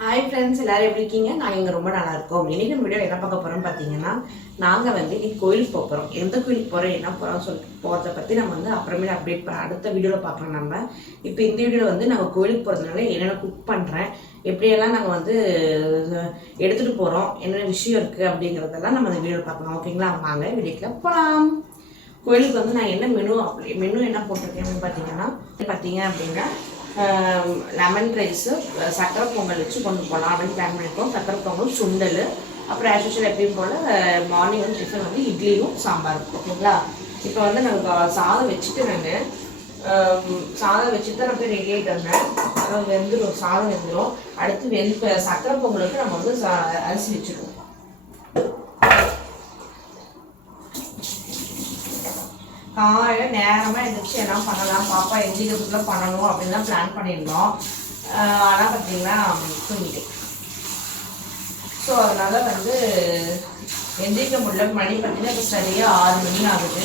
Hi friends, எல்லாரும் எப்படி இருக்கீங்க? நாங்கள் இங்கே ரொம்ப நல்லா இருக்கோம். இன்னைக்கு வீடியோ என்ன பார்க்க போகிறோம்னு பார்த்தீங்கன்னா, நாங்கள் வந்து இன்னைக்கு கோயிலுக்கு போக போகிறோம். எந்த கோயிலுக்கு போகிறோம், என்ன போகிறோம் சொல்லிட்டு போகிறத பற்றி நம்ம வந்து அப்புறமேல அப்டேட் பண்ண அடுத்த வீடியோவில் பார்க்கலாம். நம்ம இப்போ இந்த வீடியோவில் வந்து நாங்கள் கோயிலுக்கு போகிறதுனால என்னென்ன குக் பண்ணுறேன், எப்படியெல்லாம் நாங்கள் வந்து எடுத்துகிட்டு போகிறோம், என்னென்ன விஷயம் இருக்குது அப்படிங்கிறதெல்லாம் நம்ம இந்த வீடியோவில் பார்க்கலாம். ஓகேங்களா? வாங்க வீடியோக்குள்ள போகலாம். கோயிலுக்கு வந்து நான் என்ன மெனு என்ன போட்டிருக்கேன்னு பார்த்தீங்க அப்படின்னா லெமன் ரைஸு, சக்கரை பொங்கல் வச்சு கொண்டு போகலாம் அப்படின்னு பிளான் பண்ணியிருக்கோம். சக்கரை பொங்கல், சுண்டல், அப்புறம் ஆஸ்யூஷுவல் எப்பயும் போல் மார்னிங் வந்து டிஃபன் வந்து இட்லியும் சாம்பாரும். ஓகேங்களா? இப்போ வந்து நாங்கள் சாதம் வச்சுட்டு சாதம் வச்சுட்டு தான் நான் போய் ரெடி ஆகிட்டு வந்தேன். வெந்துடும், சாதம் வெந்துடும். அடுத்து சக்கரை பொங்கலுக்கு நம்ம வந்து அரிசி வச்சுருவோம். காலையில் நேரமாக எழுந்திரிச்சு என்ன பண்ணலாம், பாப்பா எந்திரிக்கிறதுக்குள்ள பண்ணணும் அப்படின்னு தான் பிளான் பண்ணியிருந்தோம். ஆனால் பார்த்தீங்கன்னா தூங்கிட்டேன். ஸோ அதனால் வந்து எந்திரிக்க முடியல. மணி பார்த்தீங்கன்னா இப்போ சரியாக 6 மணி ஆகுது.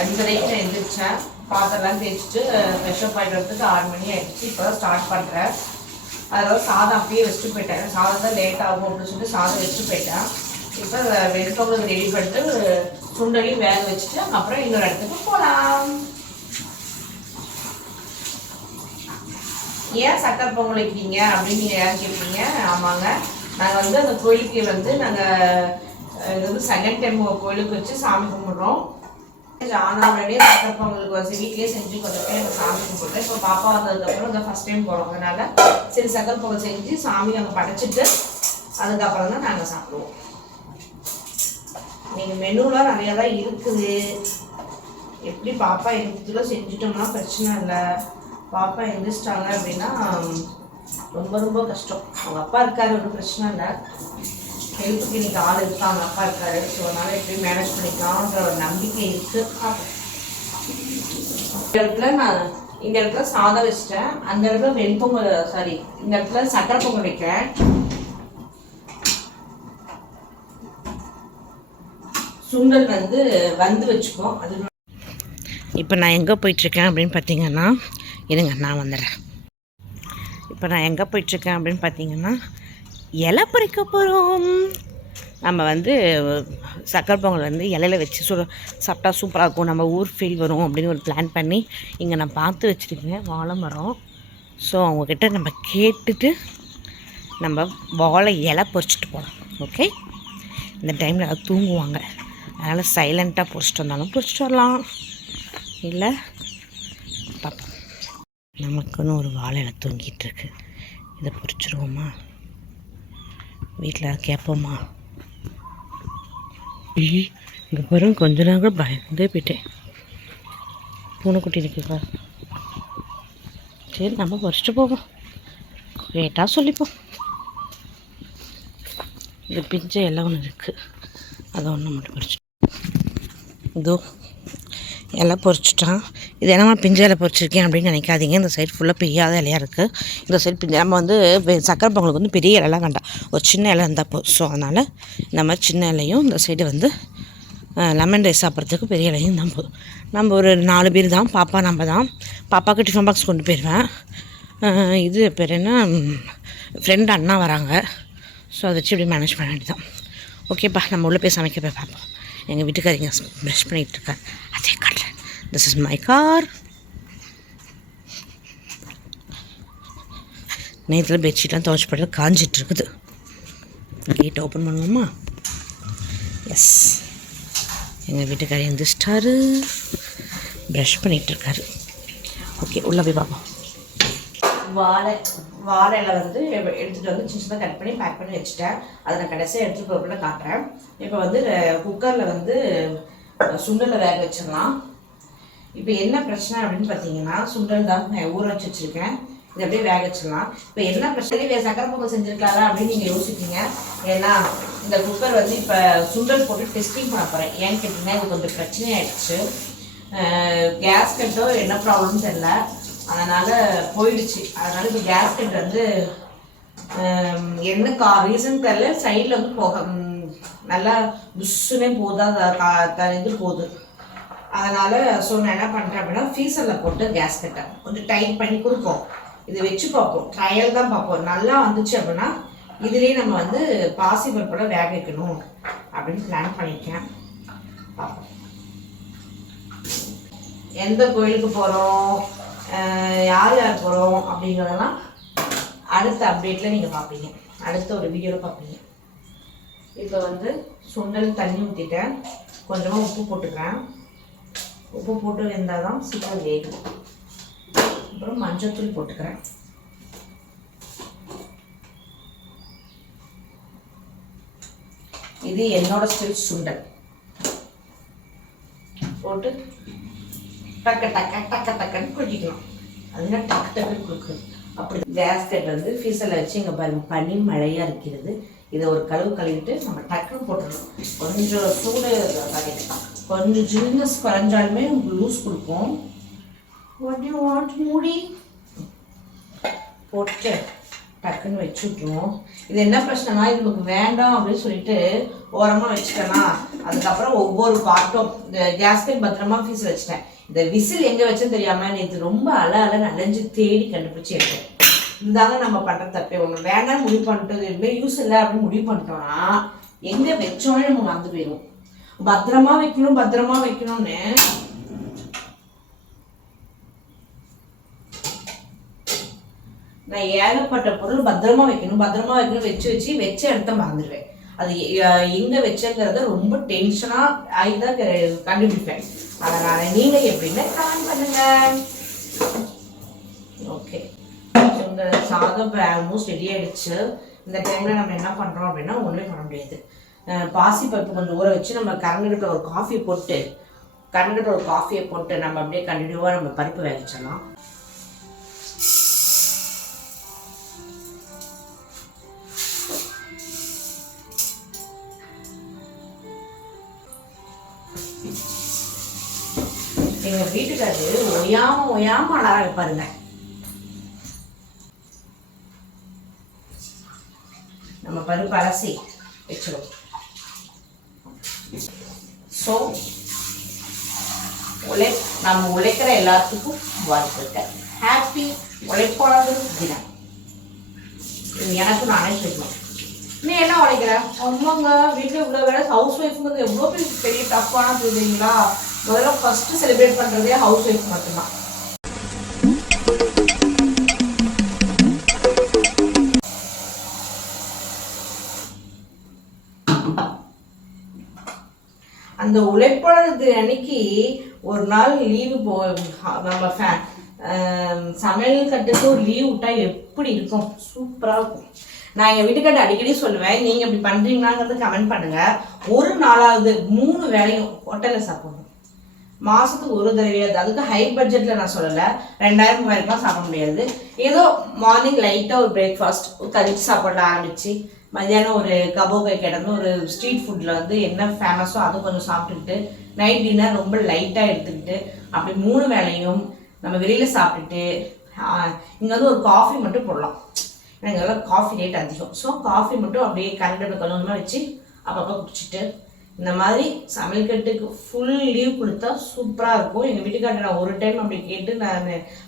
5:30க்கு நான் எந்திரிச்சேன். பாத்திரம்லாம் தேய்ச்சிட்டு ஃப்ரெஷ்அப் ஆகிட்டு வரதுக்கு 6 மணி ஆகிடுச்சு. இப்போ தான் ஸ்டார்ட் பண்ணுறேன். அதாவது சாதம் அப்பயே வச்சுட்டு போயிட்டேன். சாதம் தான் லேட் ஆகும் அப்படின்னு சொல்லிட்டு சாதம் வச்சுட்டு போயிட்டேன். இப்போ வெண்பொங்கல் ரெடி பண்ணிட்டு சுண்டலையும் வேக வச்சுட்டு அப்புறம் இன்னொரு இடத்துக்கு போகலாம். ஏன் சக்கரை பொங்கல் வைக்கிறீங்க அப்படின்னு நீங்கள் யாரும் கேட்பீங்க. ஆமாங்க, நாங்கள் வந்து அந்த கோயிலுக்கு வந்து இது வந்து செகண்ட் டைம் கோயிலுக்கு வச்சு சாமி கும்பிட்றோம். ஆனாலே சக்கரை பொங்கலுக்கு வச்சு வீட்லேயே செஞ்சு கொண்டு போய் நாங்கள் சாமி கும்பிட்றோம். இப்போ பாப்பா வந்ததுக்கப்புறம் இந்த ஃபஸ்ட் டைம் போகிறோம். அதனால சரி சக்கரை பொங்கல் செஞ்சு சாமி நாங்கள் படைச்சிட்டு அதுக்கப்புறம் தான் நாங்கள் சாப்பிடுவோம். நீங்கள் மெனுலாம் நிறையா தான் இருக்குது. எப்படி பாப்பா எழுந்துச்சுல செஞ்சுட்டோம்னா பிரச்சனை இல்லை. பாப்பா எழுந்திரிச்சிட்டாங்க அப்படின்னா ரொம்ப ரொம்ப கஷ்டம். அவங்க அப்பா இருக்காரு, ஒன்றும் பிரச்சனை இல்லை. ஹெல்ப்புக்கு இன்னைக்கு ஆள் இருக்காங்க, அப்பா இருக்காரு. ஸோ அதனால் எப்படி மேனேஜ் பண்ணிக்கலாம்ன்ற ஒரு நம்பிக்கை இருக்குது. இந்த இடத்துல சாதம் வச்சிட்டேன். அந்த இடத்துல வெண்பொங்கல் இந்த இடத்துல சக்கரை பொங்கல் வைக்கிறேன். சுண்டல் வந்து வச்சுப்போம். அது இப்போ நான் எங்கே போயிட்டுருக்கேன் அப்படின்னு பார்த்தீங்கன்னா, இருங்க நான் வந்துடுறேன். இப்போ நான் எங்கே போயிட்டுருக்கேன் அப்படின்னு பார்த்தீங்கன்னா, இலை பறிக்க போகிறோம். நம்ம வந்து சக்கரை பொங்கல் வந்து இலையில வச்சு சாப்பிட்டா சூப்பராக இருக்கும், நம்ம ஊர் ஃபீல் வரும் அப்படின்னு ஒரு பிளான் பண்ணி இங்கே நான் பார்த்து வச்சுருக்கேன் வாழை மரம். ஸோ அவங்கக்கிட்ட நம்ம கேட்டுட்டு நம்ம வாழை இலை பறிச்சிட்டு போகலாம். ஓகே, இந்த டைமில் எல்லாம் தூங்குவாங்க. அதனால் சைலண்ட்டாக பொறிச்சிட்டு வந்தாலும் பொறிச்சிட்டு வரலாம். இல்லை பார்ப்போம். நமக்குன்னு ஒரு வாழை இலை தூங்கிட்டுருக்கு. இதை பொறிச்சிருவோமா? வீட்டில் கேட்போமா? இங்கே பாருங்க, கொஞ்ச நேரம் பயந்தே போயிட்டேன். பூனைக்குட்டி இருக்குப்பா. சரி நம்ம பொறிச்சிட்டு போவோம். கேட்டால் சொல்லிப்போம். இது பிஞ்சை எல்லாம் ஒன்று இருக்குது, அதை ஒன்று மட்டும் பொறிச்சு இதோ எல்லாம் பொறிச்சிட்டான். இது என்னமா பிஞ்சை இலை பொறிச்சிருக்கேன் அப்படின்னு நினைக்காதீங்க. இந்த சைடு ஃபுல்லாக பெய்யாத இலையாக இருக்குது. இந்த சைடு பிஞ்சை நம்ம வந்து சக்கரை பொங்கலுக்கு வந்து பெரிய இலைலாம் வேண்டாம், ஒரு சின்ன இலை இருந்தால் போ. ஸோ அதனால் இந்த மாதிரி சின்ன இலையும் இந்த சைடு வந்து லெமன் ரைஸ் சாப்பிட்றதுக்கு பெரிய இலையும் தான் போதும். நம்ம ஒரு 4 பேர் தான், பாப்பா நம்ம தான். பாப்பாவுக்கு டிஃபன் பாக்ஸ் கொண்டு போயிடுவேன். இது பேர் என்ன, ஃப்ரெண்டு அண்ணா வராங்க. ஸோ அதை வச்சு இப்படி மேனேஜ் பண்ண வேண்டியதான். ஓகேப்பா, நம்ம உள்ளே போய் சமைக்க போய் பார்ப்போம். எங்கள் வீட்டுக்காரிங்க ப்ரஷ் பண்ணிகிட்ருக்கார், அதே காட்டுறேன். This is my car. நேரத்தில் பெட்ஷீட்லாம் துவைச்சி போட்டு காஞ்சிட்ருக்குது. கேட் ஓப்பன் பண்ணுவோமா? எஸ், எங்கள் வீட்டுக்காரி எழுந்திரிச்சிட்டாரு, ப்ரஷ் பண்ணிகிட்ருக்காரு. ஓகே, உள்ளே போய் பார்ப்போம். வாழையில வந்து எடுத்துகிட்டு வந்து சின்ன சின்ன கட் பண்ணி பேக் பண்ணி வச்சுட்டேன். அதை நான் கடைசியாக எடுத்துகிட்டு போகிறப்ப காட்டுறேன். இப்போ வந்து குக்கரில் வந்து சுண்டலை வேக வச்சிடலாம். இப்போ என்ன பிரச்சனை அப்படின்னு பார்த்தீங்கன்னா, சுண்டல் தான் நான் ஊற வச்சு வச்சுருக்கேன். இதை அப்படியே வேக வச்சிடலாம். இப்போ என்ன பிரச்சனை, சக்கரை பொங்கல் செஞ்சுருக்காரா அப்படின்னு நீங்கள் யோசிப்பீங்க. ஏன்னா இந்த குக்கர் வந்து இப்போ சுண்டல் போட்டு டெஸ்டிங் பண்ண போகிறேன். ஏன்னு கேட்டிங்கன்னா இது கொஞ்சம் பிரச்சனை ஆகிடுச்சு. கேஸ் கட்டோ என்ன ப்ராப்ளம்னு தெரியல, அதனால் போயிடுச்சு. அதனால் இப்போ கேஸ்கெட் வந்து என்ன ரீசன் தெரியல, சைடில் வந்து போக நல்லா புஷ்ஷுனே போகுது, இது போகுது. அதனால் ஸோ நான் என்ன பண்ணுறேன் அப்படின்னா, ஃப்ரீசரில் போட்டு கேஸ்கெட்டை கொஞ்சம் டைட் பண்ணி கொடுப்போம். இது வச்சு பார்ப்போம், ட்ரையல் தான் பார்ப்போம். நல்லா வந்துச்சு அப்படின்னா இதுலேயே நம்ம வந்து பாசி பருப்போட வேக வைக்கணும் அப்படின்னு பிளான் பண்ணியிருக்கேன். பார்ப்போம் எந்த கோயிலுக்கு போகிறோம், யார் யார் போகிறோம் அப்படிங்கிறதெல்லாம் அடுத்த அப்டேட்டில் நீங்கள் பார்ப்பீங்க, அடுத்த ஒரு வீடியோவில் பார்ப்பீங்க. இப்போ வந்து சுண்டல் தண்ணி ஊற்றிட்டேன், கொஞ்சமாக உப்பு போட்டுக்கிறேன். உப்பு போட்டு வெந்தால் தான் சீக்கிரம் வேகும். அப்புறம் மஞ்சத்தூள் போட்டுக்கிறேன். இது என்னோட ஸ்டைல் சுண்டல் போட்டு டக்க டக்க டக்க டக்குன்னு குடிக்கலாம். அதுனா டக்கு டக்குன்னு கொடுக்குறது. அப்படி கேஸ்கட் வந்து ஃபீஸில் வச்சு இங்கே பாருங்க பனி மழையாக இருக்கிறது. இதை ஒரு கழுவிட்டு நம்ம டக்குன்னு போட்டுடணும். கொஞ்சம் சூடு கொஞ்சம் ஜில்னஸ் குறைஞ்சாலுமே உங்களுக்கு லூஸ் கொடுக்கும். மூடி போட்டு டக்குன்னு வச்சு விட்ருவோம். இது என்ன பிரச்சனைனா, இது நமக்கு வேண்டாம் அப்படின்னு சொல்லிட்டு ஓரமாக வச்சுட்டேன்னா அதுக்கப்புறம் ஒவ்வொரு பாட்டும் இந்த கேஸ்கட் பத்திரமா ஃபீஸில் வச்சுட்டேன். இந்த விசில் எங்கே வச்சுன்னு தெரியாமல் நேற்று ரொம்ப அலைஞ்சு தேடி கண்டுபிடிச்சி எடுத்தேன். இந்தாங்க நம்ம பண்ணுற தப்பே. ஒன்று வேண்டாம் முடிவு பண்ணிட்டு எதுவுமே யூஸ் இல்லை அப்படின்னு முடிவு பண்ணிட்டோம்னா எங்கே வச்சோன்னே நம்ம மறந்து போயிடுவோம். பத்திரமா வைக்கணும்னு நான் ஏகப்பட்ட பொருள் பத்திரமா வைக்கணும் வச்சு இடத்த மறந்துடுவேன். அது எங்க வச்சுங்கிறத ரொம்ப டென்ஷனா ஆகிதான் கண்டுபிடிப்பேன். அதனால நீங்க எப்படின்னு கமெண்ட் பண்ணுங்க. ஓகே, இந்த சாதம் ஆல்மோஸ்ட் ரெடி ஆயிடுச்சு. இந்த டைம்ல நம்ம என்ன பண்றோம் அப்படின்னா ஒண்ணுமே பண்ண முடியாது. பாசி பருப்பு கொஞ்சம் ஊற வச்சு நம்ம கரண்டில் ஒரு காஃபியை போட்டு நம்ம அப்படியே கண்டினியூவா நம்ம பருப்பு வேக வச்சிடலாம். எங்க வீட்டுக்காரு ஒயாம அழகா வைப்பாருங்க. நம்ம பருப்பு அலசி வச்சிடும். ஸோ நம்ம உழைக்கிற எல்லாத்துக்கும் வாழ்த்துக்கள். ஹாப்பி உழைப்பாளர் தினம். எனக்கு நானே சொல்லணும். நீ என்ன உழைக்கிற? அம்மாங்க வீட்டில் இவ்வளோ வேலை. ஹவுஸ் ஒய்ஃபுங்கிறது எவ்வளோ பெரிய டஃப்பான தெரியுங்களா? முதல்ல ஃபர்ஸ்ட் செலிப்ரேட் பண்றதே ஹவுஸ் ஒய்ஃப் மட்டும்தான். அந்த உழைப்பாளர் அன்னைக்கு ஒரு நாள் லீவு நம்ம சமையல் கட்டுக்கு ஒரு லீவ் விட்டா எப்படி இருக்கும்? சூப்பரா இருக்கும். நான் எங்கள் வீட்டுக்கிட்ட அடிக்கடி சொல்லுவேன், நீங்கள் இப்படி பண்ணுறீங்களாங்கிறது கமெண்ட் பண்ணுங்கள். ஒரு நாளாவது 3 வேளையும் ஹோட்டலில் சாப்பிடணும். மாதத்துக்கு ஒரு தடவையாவது. அதுக்கு ஹை பட்ஜெட்டில் நான் சொல்லலை, 2000-3000 சாப்பிட முடியாது. ஏதோ மார்னிங் லைட்டாக ஒரு பிரேக்ஃபாஸ்ட் கழிச்சு சாப்பிட ஆரம்பிச்சு மத்தியானம் ஒரு கபோகை கிடந்து ஒரு ஸ்ட்ரீட் ஃபுட்டில் வந்து என்ன ஃபேமஸோ அதை கொஞ்சம் சாப்பிட்டுக்கிட்டு நைட் டின்னர் ரொம்ப லைட்டாக எடுத்துக்கிட்டு அப்படி 3 வேளையும் நம்ம வெளியில் சாப்பிட்டுட்டு இங்கே வந்து ஒரு காஃபி மட்டும் போடலாம். ஏன்னா இங்கெல்லாம் காஃபி ரேட் அதிகம். ஸோ காஃபி மட்டும் அப்படியே கரண்டில் கொஞ்சமாக வச்சு அப்பப்போ குடிச்சிட்டு இந்த மாதிரி சமையல் கட்டுக்கு ஃபுல் லீவ் கொடுத்தா சூப்பராக இருக்கும். எங்கள் வீட்டுக்காரர் நான் ஒரு டைம் அப்படி கேட்டு நான்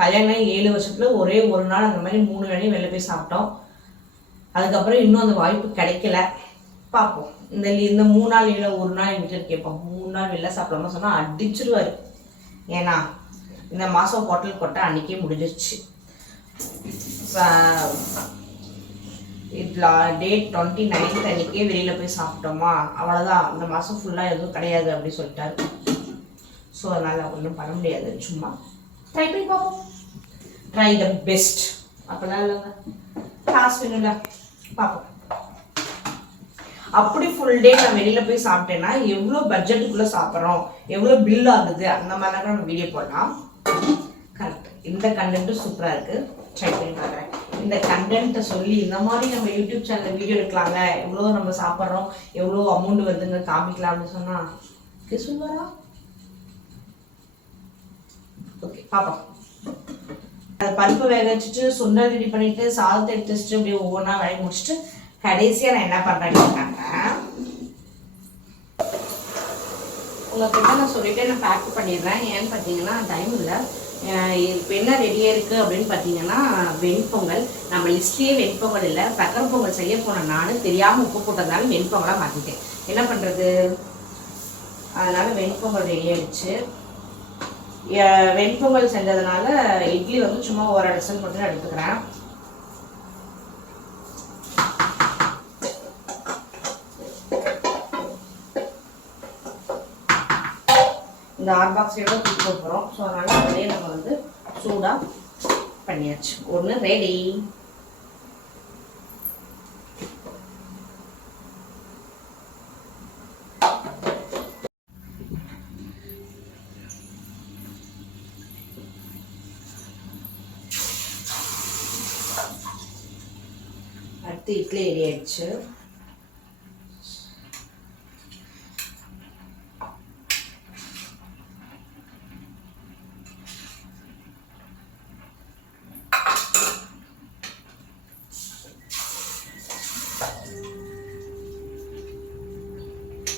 கல்யாணம் 7 வருஷத்தில் ஒரே ஒரு நாள் அந்த மாதிரி 3 வேளையும் வெளில போய் சாப்பிட்டோம். அதுக்கப்புறம் இன்னும் அந்த வாய்ப்பு கிடைக்கல. பார்ப்போம். இந்த 3 நாள் இல்லை ஒரு நாள் எங்கள் வீட்டில் கேட்போம். 3 நாள் வெளில சாப்பிடாம சொன்னால் அடிச்சிருவார். ஏன்னா இந்த மாதம் ஹோட்டல் கொட்டை அன்றைக்கே முடிஞ்சிருச்சு. டேட் 29 அன்றைக்கே வெளியில் போய் சாப்பிட்டோமா, அவ்வளோதான். இந்த மாதம் ஃபுல்லாக எதுவும் கிடையாது அப்படின்னு சொல்லிட்டாரு. ஸோ அதனால் ஒன்றும் பண்ண முடியாது. சும்மா ட்ரை பண்ணி பார்ப்போம். Try the best. அப்போல்லாம் இல்லைங்க, காசு வேணும்ல, பார்ப்போம். அப்படி ஃபுல் டே நான் வெளியில் போய் சாப்பிட்டேன்னா எவ்வளோ பட்ஜெட்டுக்குள்ளே சாப்பிட்றோம், எவ்வளோ பில் ஆகுது, அந்த மாதிரிலாம் நம்ம வீடியோ போடலாம். கரெக்ட். இந்த கண்டென்ட்டும் சூப்பராக இருக்குது. ட்ரை பண்ணி பார்க்குறேன். இந்த கண்டென்ட்டை சொல்லி இந்த மாதிரி நம்ம யூடியூப் சேனலில் வீடியோ எடுக்கலாங்க, எவ்வளோ நம்ம சாப்பிட்றோம், எவ்வளோ அமௌண்ட் வருதுங்க காமிக்கலாம் அப்படின்னு சொன்னால் சொல்லுவாரா? ஓகே, பார்ப்போம். பருப்பு வேக வச்சுட்டு சுண்டல் ரெடி பண்ணிட்டு சாதத்தை எடுத்து வச்சுட்டு அப்படியே ஒவ்வொன்றா வேலையை முடிச்சுட்டு கடைசியாக நான் என்ன பண்ணுறேன்னு உங்ககிட்ட நான் சொல்லிட்டே நான் பேக் பண்ணிடுறேன். ஏன்னு பார்த்தீங்கன்னா டைம் இல்லை. இப்போ என்ன ரெடியாக இருக்குது அப்படின்னு பார்த்தீங்கன்னா வெண்பொங்கல். நம்ம லிஸ்ட்லேயே வெண்பொங்கல் இல்லை, சக்கரை பொங்கல் செய்ய போன நான் தெரியாமல் உப்பு போட்டதுனால வெண்பொங்கலாக மாற்றிட்டேன். என்ன பண்ணுறது, அதனால் வெண்பொங்கல் ரெடி ஆகிடுச்சு. வெண்பொங்கல் செஞ்சதுனால இட்லி வந்து சும்மா ஒரு டசன் மட்டும் எடுத்துக்கிறேன். இந்த ஹாட் பாக்ஸோட தூக்கி போகிறோம். ஸோ அதனால் அதிலே நம்ம வந்து சூடாக பண்ணியாச்சு. ஒன்று ரெடி. அடுத்து இட்லி ரெடி ஆயிடுச்சு.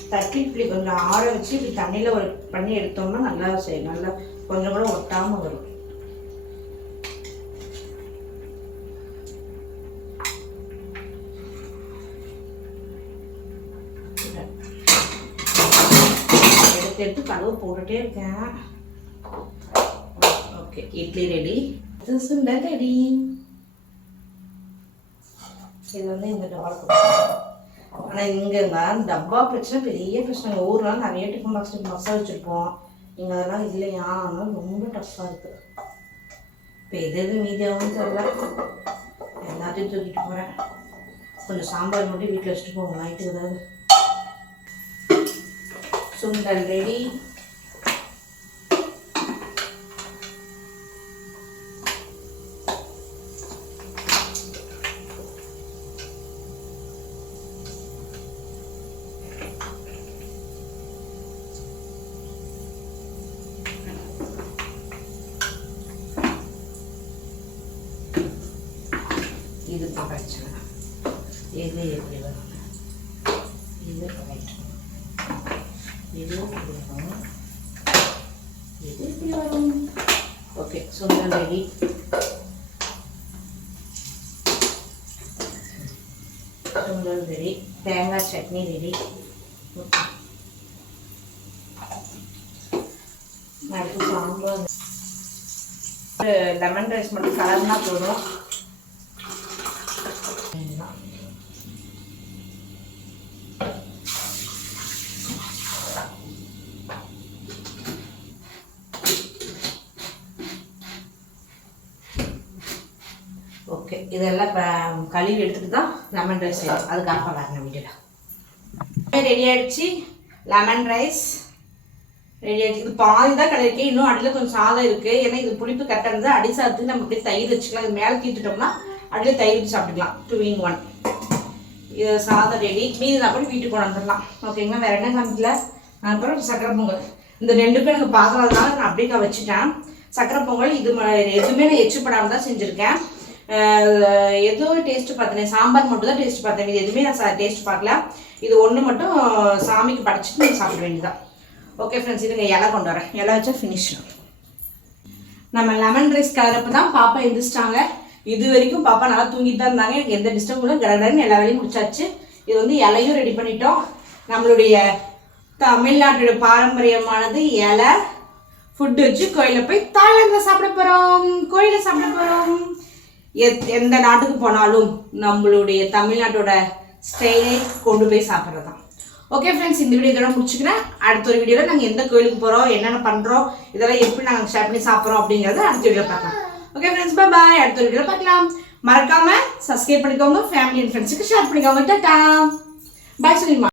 தட்டி இப்படி கொஞ்சம் ஆற வச்சு இப்படி தண்ணியில் ஒரு பண்ணி எடுத்தோம்னா நல்லா செய்யும், நல்லா கொஞ்சம் கூட ஒட்டாமல் வரும். எடுத்து கழுவு போட்டுட்டே இருக்கேன். ஓகே, இட்லி ரெடி, சுண்டல் ரெடி. இது வந்து இந்த டப்பாவுக்கு. ஆனால் இங்கேங்க டப்பா பிரச்சனை பெரிய பிரச்சனை. ஊர்லாம் நிறைய டிஃபன் பாக்ஸ் வச்சுருப்போம். இங்கே அதெல்லாம் இல்லையா, அதனால ரொம்ப டஃப்பாக இருக்குது. இப்போ எது மீதியாகவும் தெரியல, எல்லாத்தையும் தூக்கிட்டு போகிறேன். கொஞ்சம் சாம்பார் மட்டும் வீட்டில் வச்சுட்டு போவோம் நைட்டு ஏதாவது. சுண்டல் ரெடி. இது பிரச்சனை, இது எப்படி வரும், இது கரெக்ட், இது எப்படி வரும், இது எப்படி வரும். ஓகே, சுண்டல் ரெடி. சுண்டல் ரெடி. தேங்காய் சட்னி ரெடி. அடுத்து சாம்பார். லெமன் ரைஸ் மட்டும் கலர்னா போதும். ஓகே, இதெல்லாம் இப்போ கழுவி எடுத்துட்டு தான் லெமன் ரைஸ் செய்யணும். அதுக்காக வரணும் வீட்டில். ரெடி ஆகிடுச்சு. லெமன் ரைஸ் ரெடி ஆகிடுச்சு. இது பாதி தான் கிடைக்கும், இன்னும் அடியில் கொஞ்சம் சாதம் இருக்குது. ஏன்னா இது புளிப்பு கரெக்டாக இருந்தால் அடி சாதத்துக்கு நம்ம இப்படி தயிர் வச்சுக்கலாம். இது மேலே தீர்த்துட்டோம்னா அடியில் தயிர் வச்சு சாப்பிட்டுக்கலாம். 2 in 1. இது சாதம் ரெடி. மீதி நான் கூட வீட்டுக்கு கொண்டு வந்துடலாம். ஓகேங்களா, வேறு என்ன காமிக்கல. அப்புறம் சக்கரை பொங்கல். இந்த 2க்கும் எனக்கு பார்க்கறதுனால நான் அப்படியே வச்சுட்டேன். சக்கரை பொங்கல் இது எதுவுமே நான் எச்சுப்படாமல் தான் செஞ்சுருக்கேன். ஏதோ டேஸ்ட்டு பார்த்தேன், சாம்பார் மட்டும் தான் டேஸ்ட் பார்த்தேன். இது எதுவுமே நான் டேஸ்ட் பார்க்கல. இது ஒன்று மட்டும் சாமிக்கு படைச்சிட்டு நீங்கள் சாப்பிட வேண்டியதான். ஓகே ஃப்ரெண்ட்ஸ், இதுங்க இலை கொண்டு வரேன். இலை வச்சா ஃபினிஷ். நம்ம லெமன் ரைஸ் கலரப்போ தான் பாப்பா எழுந்திரிச்சிட்டாங்க. இது வரைக்கும் பாப்பா நல்லா தூங்கிட்டு தான் இருந்தாங்க. எனக்கு எந்த டிஸ்டர்பும் இல்லை. கடகடன்னு எல்லா வேலையும் முடிச்சாச்சு. இது வந்து இலையும் ரெடி பண்ணிட்டோம். நம்மளுடைய தமிழ்நாட்டோட பாரம்பரியமானது இலை ஃபுட்டு வச்சு கோயிலில் போய் தாய்லாந்தில் சாப்பிட போகிறோம். கோயிலில் சாப்பிட போகிறோம். எந்த நாட்டுக்கு போனாலும் நம்மளுடைய தமிழ்நாட்டோட ஸ்டைலை கொண்டு போய் சாப்பிட்றது தான். ஓகே ஃப்ரெண்ட்ஸ், இந்த வீடியோ இதோட முடிச்சுக்கிறேன். அடுத்த ஒரு வீடியோவில் நாங்கள் எந்த கோயிலுக்கு போகிறோம், என்னென்ன பண்ணுறோம், இதெல்லாம் எப்படி நாங்கள் ஷேர் பண்ணி சாப்பிட்றோம் அப்படிங்கிறத அடுத்த வீடியோ பார்க்கலாம். ஓகே ஃப்ரெண்ட்ஸ், பாய். அடுத்த ஒரு வீடியோ பார்க்கலாம். மறக்காமல் சப்ஸ்கிரைப் பண்ணிக்கோங்க, ஃபேமிலி அண்ட் ஃப்ரெண்ட்ஸுக்கு ஷேர் பண்ணிக்கோங்க. டாடா பாய் சொல்லிமா.